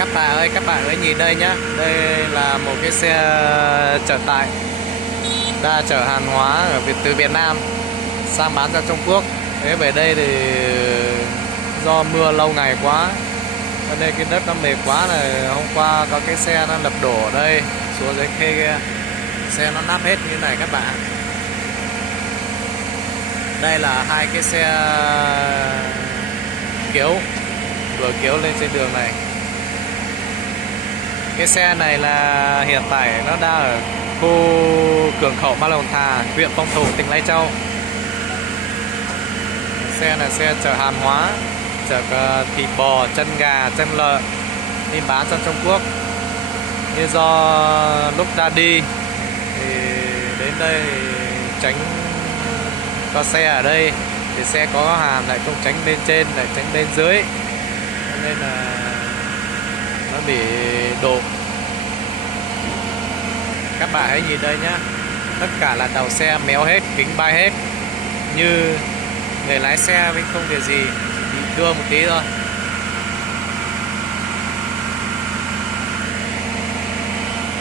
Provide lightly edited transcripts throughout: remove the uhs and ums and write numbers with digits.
các bạn ơi nhìn đây nhá. Đây là một cái xe chở tải đã chở hàng hóa từ Việt Nam sang bán ra Trung Quốc. Thế về đây thì do mưa lâu ngày quá cho nên cái đất nó mềm quá, là hôm qua có cái xe nó lật đổ ở đây xuống dưới khê kia, xe nó nắp hết như này các bạn. Đây là hai cái xe kéo vừa kéo lên trên đường này. Cái xe này là hiện tại nó đang ở khu cửa khẩu Ma Lồng Thà, huyện Phong Thổ, tỉnh Lai Châu. Xe là xe chở hàng hóa, chở thịt bò, chân gà, chân lợn đi bán cho Trung Quốc. Như do lúc ra đi thì đến đây thì tránh có xe ở đây thì xe có hàn lại không tránh bên trên, lại tránh bên dưới, nên là nó bị đổ. Các bạn hãy nhìn đây nhá, tất cả là đầu xe méo hết, kính bay hết, như người lái xe với không việc gì, bị thương một tí thôi.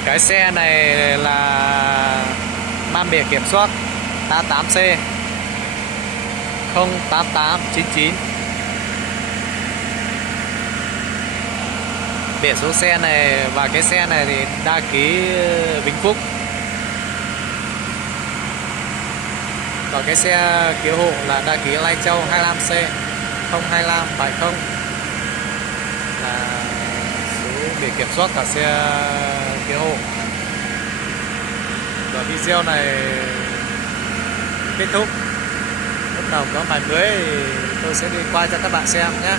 Cái xe này là mang biển kiểm soát 88C 08899. Biển số xe này và cái xe này thì đăng ký Vĩnh Phúc. Còn cái xe cứu hộ là đăng ký Lai Châu 25C 02570 là số biển kiểm soát cả xe cứu hộ. Và video này kết thúc. Lúc nào có màn mới thì tôi sẽ đi quay cho các bạn xem nhé.